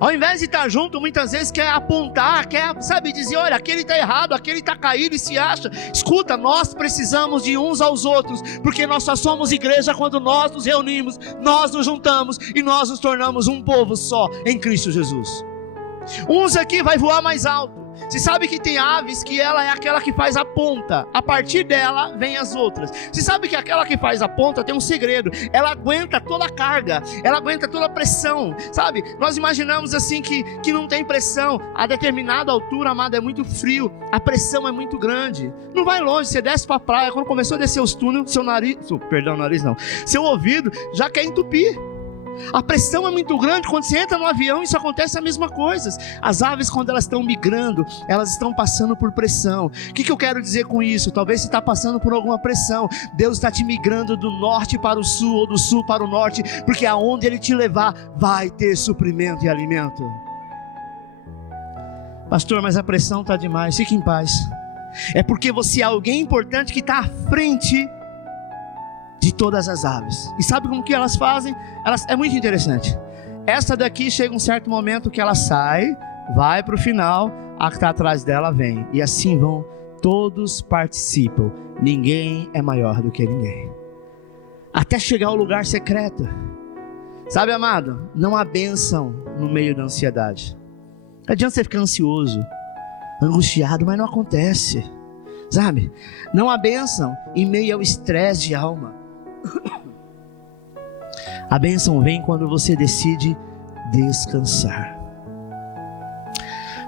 Ao invés de estar junto, muitas vezes quer apontar, quer, sabe, dizer: olha, aquele está errado, aquele está caído e se acha. Escuta, nós precisamos de uns aos outros, porque nós só somos igreja quando nós nos reunimos, nós nos juntamos e nós nos tornamos um povo só em Cristo Jesus. Uns aqui vai voar mais alto. Você sabe que tem aves que ela é aquela que faz a ponta, a partir dela vem as outras. Você sabe que aquela que faz a ponta tem um segredo: ela aguenta toda a carga, ela aguenta toda a pressão, sabe? Nós imaginamos assim que não tem pressão. A determinada altura, amado, é muito frio, a pressão é muito grande. Não vai longe, você desce para a praia, quando começou a descer os túneis, seu ouvido já quer entupir. A pressão é muito grande. Quando você entra no avião, isso acontece a mesma coisa. As aves, quando elas estão migrando, elas estão passando por pressão. O que eu quero dizer com isso? Talvez você está passando por alguma pressão. Deus está te migrando do norte para o sul, ou do sul para o norte, porque aonde Ele te levar, vai ter suprimento e alimento. Pastor, mas a pressão está demais. Fique em paz. É porque você é alguém importante que está à frente de todas as aves. E sabe como que elas fazem? É muito interessante. Essa daqui chega um certo momento que ela sai, vai para o final, a que está atrás dela vem. E assim vão, todos participam. Ninguém é maior do que ninguém. Até chegar ao lugar secreto. Sabe, amado? Não há bênção no meio da ansiedade. Não adianta você ficar ansioso, angustiado, mas não acontece. Sabe? Não há bênção em meio ao estresse de alma. A bênção vem quando você decide descansar.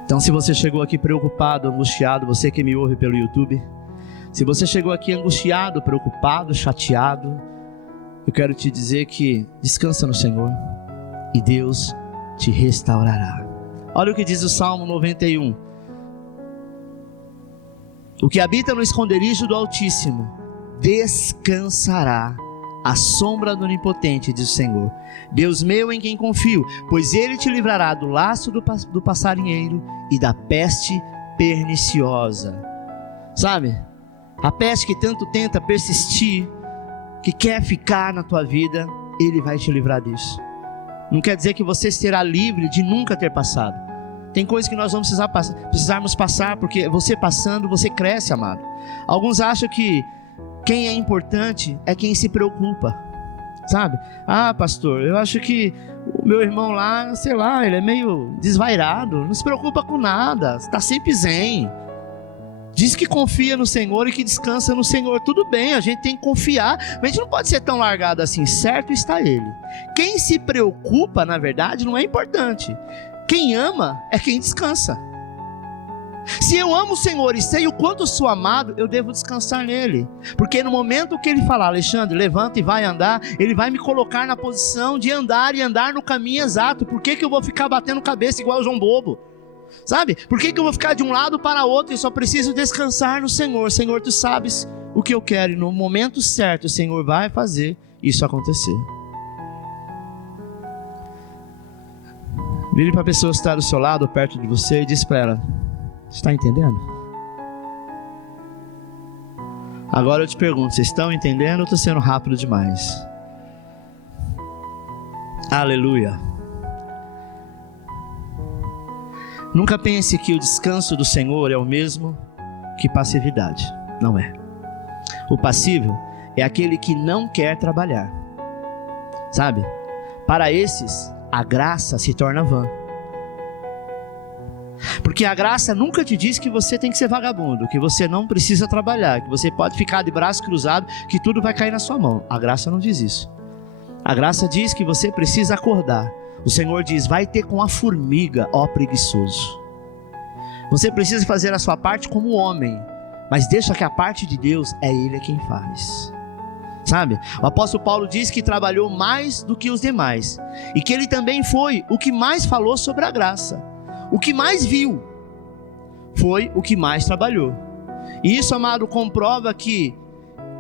Então, se você chegou aqui preocupado, angustiado, você que me ouve pelo YouTube, se você chegou aqui angustiado, preocupado, chateado, eu quero te dizer que descansa no Senhor e Deus te restaurará. Olha o que diz o Salmo 91. O que habita no esconderijo do Altíssimo descansará à sombra do Onipotente, diz o Senhor. Deus meu, em quem confio, pois Ele te livrará do laço do passarinheiro e da peste perniciosa. Sabe? A peste que tanto tenta persistir, que quer ficar na tua vida, Ele vai te livrar disso. Não quer dizer que você será livre de nunca ter passado. Tem coisas que nós vamos precisarmos passar, porque você passando, você cresce, amado. Alguns acham que Quem é importante é quem se preocupa, sabe? Ah, pastor, eu acho que o meu irmão lá, sei lá, ele é meio desvairado, não se preocupa com nada, está sempre zen. Diz que confia no Senhor e que descansa no Senhor. Tudo bem, a gente tem que confiar, mas a gente não pode ser tão largado assim. Certo está Ele. Quem se preocupa, na verdade, não é importante. Quem ama é quem descansa. Se eu amo o Senhor e sei o quanto eu sou amado, eu devo descansar nele. Porque no momento que Ele falar, Alexandre, levanta e vai andar, Ele vai me colocar na posição de andar e andar no caminho exato. Por que eu vou ficar batendo cabeça igual o João Bobo? Sabe? Por que eu vou ficar de um lado para outro? Eu só preciso descansar no Senhor. Senhor, Tu sabes o que eu quero. E no momento certo, o Senhor vai fazer isso acontecer. Vire para a pessoa que está do seu lado, perto de você, e diz para ela: você está entendendo? Agora eu te pergunto, vocês estão entendendo ou estou sendo rápido demais? Aleluia. Nunca pense que o descanso do Senhor é o mesmo que passividade. Não é. O passivo é aquele que não quer trabalhar. Sabe? Para esses, a graça se torna vã. Porque a graça nunca te diz que você tem que ser vagabundo, que você não precisa trabalhar, que você pode ficar de braço cruzado, que tudo vai cair na sua mão. A graça não diz isso. A graça diz que você precisa acordar. O Senhor diz: vai ter com a formiga, ó preguiçoso. Você precisa fazer a sua parte como homem, mas deixa que a parte de Deus é Ele quem faz. Sabe? O apóstolo Paulo diz que trabalhou mais do que os demais, e que ele também foi o que mais falou sobre a graça. O que mais viu foi o que mais trabalhou. E isso, amado, comprova que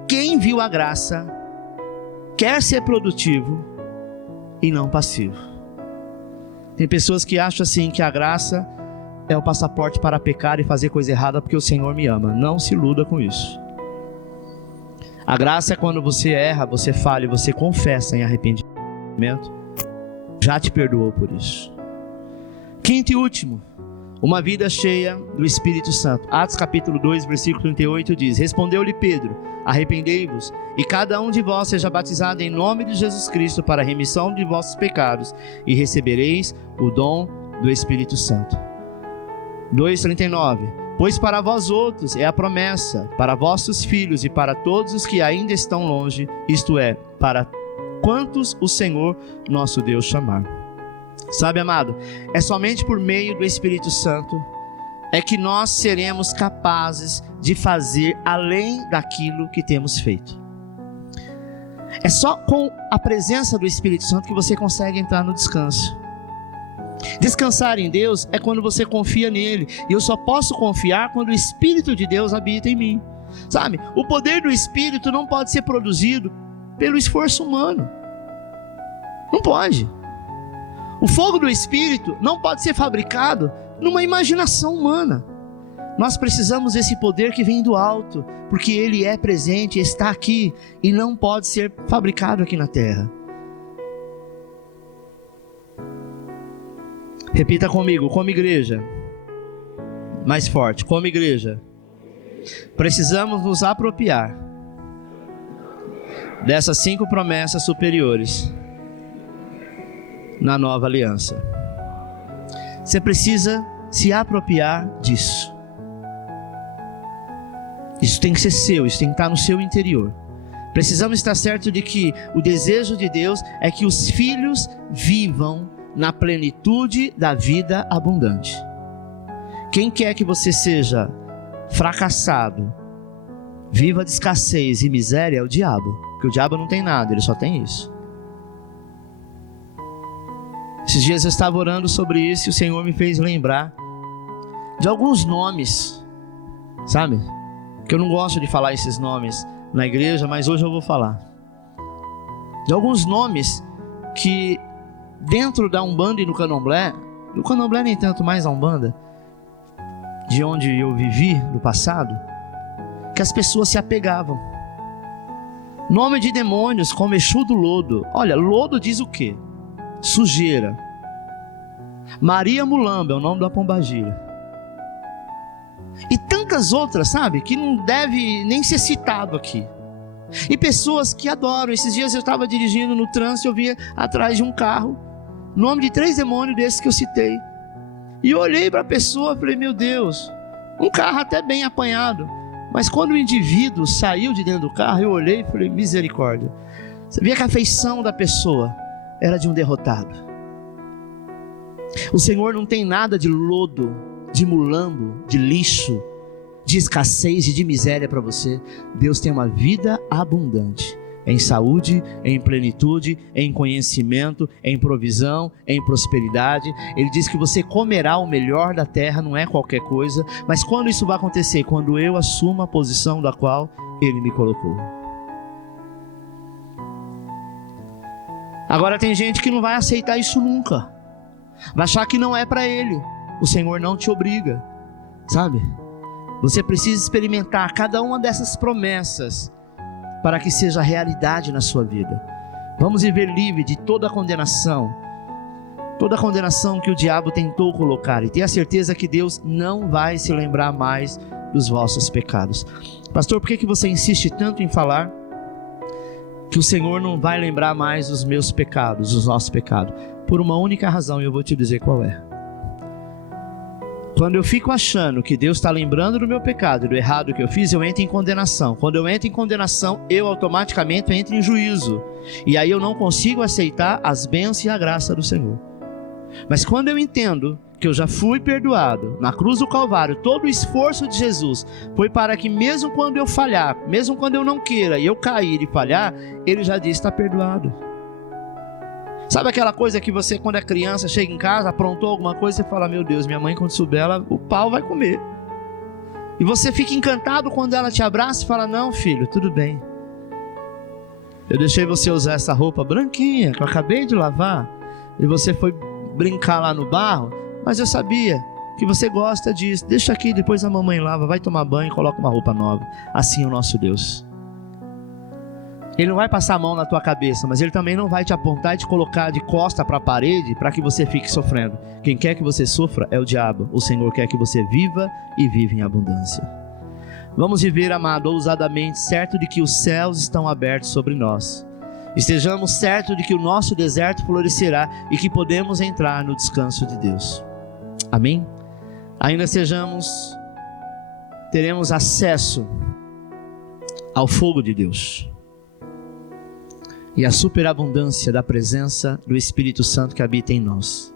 quem viu a graça quer ser produtivo e não passivo. Tem pessoas que acham assim que a graça é o passaporte para pecar e fazer coisa errada porque o Senhor me ama. Não se iluda com isso. A graça é quando você erra, você falha e você confessa em arrependimento. Já te perdoou por isso. Quinto e último, uma vida cheia do Espírito Santo. Atos capítulo 2, versículo 38 diz: respondeu-lhe Pedro: arrependei-vos, e cada um de vós seja batizado em nome de Jesus Cristo para a remissão de vossos pecados, e recebereis o dom do Espírito Santo. 2:39 Pois para vós outros é a promessa, para vossos filhos e para todos os que ainda estão longe, isto é, para quantos o Senhor nosso Deus chamar. Sabe, amado, é somente por meio do Espírito Santo é que nós seremos capazes de fazer além daquilo que temos feito. É só com a presença do Espírito Santo que você consegue entrar no descanso. Descansar em Deus é quando você confia nele, e eu só posso confiar quando o Espírito de Deus habita em mim. Sabe, o poder do Espírito não pode ser produzido pelo esforço humano. Não pode. O fogo do Espírito não pode ser fabricado numa imaginação humana. Nós precisamos desse poder que vem do alto, porque ele é presente, está aqui e não pode ser fabricado aqui na terra. Repita comigo: como igreja. Mais forte: como igreja. Precisamos nos apropriar dessas 5 promessas superiores na nova aliança. Você precisa se apropriar disso. Isso tem que ser seu, isso tem que estar no seu interior. Precisamos estar certos de que o desejo de Deus é que os filhos vivam na plenitude da vida abundante. Quem quer que você seja fracassado, viva de escassez e miséria, é o diabo. Porque o diabo não tem nada, ele só tem isso. Esses dias eu estava orando sobre isso e o Senhor me fez lembrar de alguns nomes, sabe? Que eu não gosto de falar esses nomes na igreja, mas hoje eu vou falar. De alguns nomes que dentro da Umbanda e no Candomblé, no Candomblé nem tanto, mais a Umbanda, de onde eu vivi no passado, que as pessoas se apegavam. Nome de demônios como Exu do Lodo. Olha, Lodo diz o quê? Sujeira. Maria Mulamba é o nome da pombagira. E tantas outras, sabe, que não deve nem ser citado aqui. E pessoas que adoram. Esses dias eu estava dirigindo no trânsito, eu via atrás de um carro, nome de 3 demônios desses que eu citei. E eu olhei para a pessoa e falei, meu Deus, um carro até bem apanhado. Mas quando o indivíduo saiu de dentro do carro, eu olhei e falei, misericórdia. Você via que a feição da pessoa era de um derrotado. O Senhor não tem nada de lodo, de mulambo, de lixo, de escassez e de miséria para você. Deus tem uma vida abundante, em saúde, em plenitude, em conhecimento, em provisão, em prosperidade. Ele diz que você comerá o melhor da terra, não é qualquer coisa. Mas quando isso vai acontecer? Quando eu assumo a posição da qual Ele me colocou. Agora tem gente que não vai aceitar isso nunca, vai achar que não é para ele. O Senhor não te obriga, sabe? Você precisa experimentar cada uma dessas promessas para que seja realidade na sua vida. Vamos viver livre de toda a condenação que o diabo tentou colocar, e tenha certeza que Deus não vai se lembrar mais dos vossos pecados. Pastor, por que você insiste tanto em falar que o Senhor não vai lembrar mais dos meus pecados, dos nossos pecados? Por uma única razão, e eu vou te dizer qual é. Quando eu fico achando que Deus está lembrando do meu pecado, do errado que eu fiz, eu entro em condenação. Quando eu entro em condenação, eu automaticamente entro em juízo. E aí eu não consigo aceitar as bênçãos e a graça do Senhor. Mas quando eu entendo que eu já fui perdoado na cruz do Calvário, todo o esforço de Jesus foi para que mesmo quando eu falhar, mesmo quando eu não queira e eu cair e falhar, Ele já disse, está perdoado. Sabe aquela coisa que você, quando é criança, chega em casa, aprontou alguma coisa, você fala, meu Deus, minha mãe quando souber, o pau vai comer. E você fica encantado quando ela te abraça e fala, não filho, tudo bem, eu deixei você usar essa roupa branquinha que eu acabei de lavar, e você foi brincar lá no barro, mas eu sabia que você gosta disso, deixa aqui, depois a mamãe lava, vai tomar banho e coloca uma roupa nova. Assim é o nosso Deus. Ele não vai passar a mão na tua cabeça, mas Ele também não vai te apontar e te colocar de costa para a parede para que você fique sofrendo. Quem quer que você sofra é o diabo. O Senhor quer que você viva e viva em abundância. Vamos viver, amado, ousadamente, certo de que os céus estão abertos sobre nós. Estejamos certos de que o nosso deserto florescerá e que podemos entrar no descanso de Deus. Amém? Ainda teremos acesso ao fogo de Deus e a superabundância da presença do Espírito Santo que habita em nós.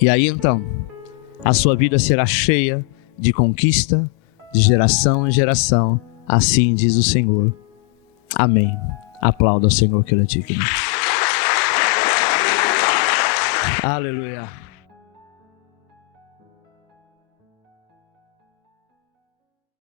E aí então, a sua vida será cheia de conquista, de geração em geração, assim diz o Senhor. Amém. Aplauda ao Senhor que Ele é digno. Aleluia.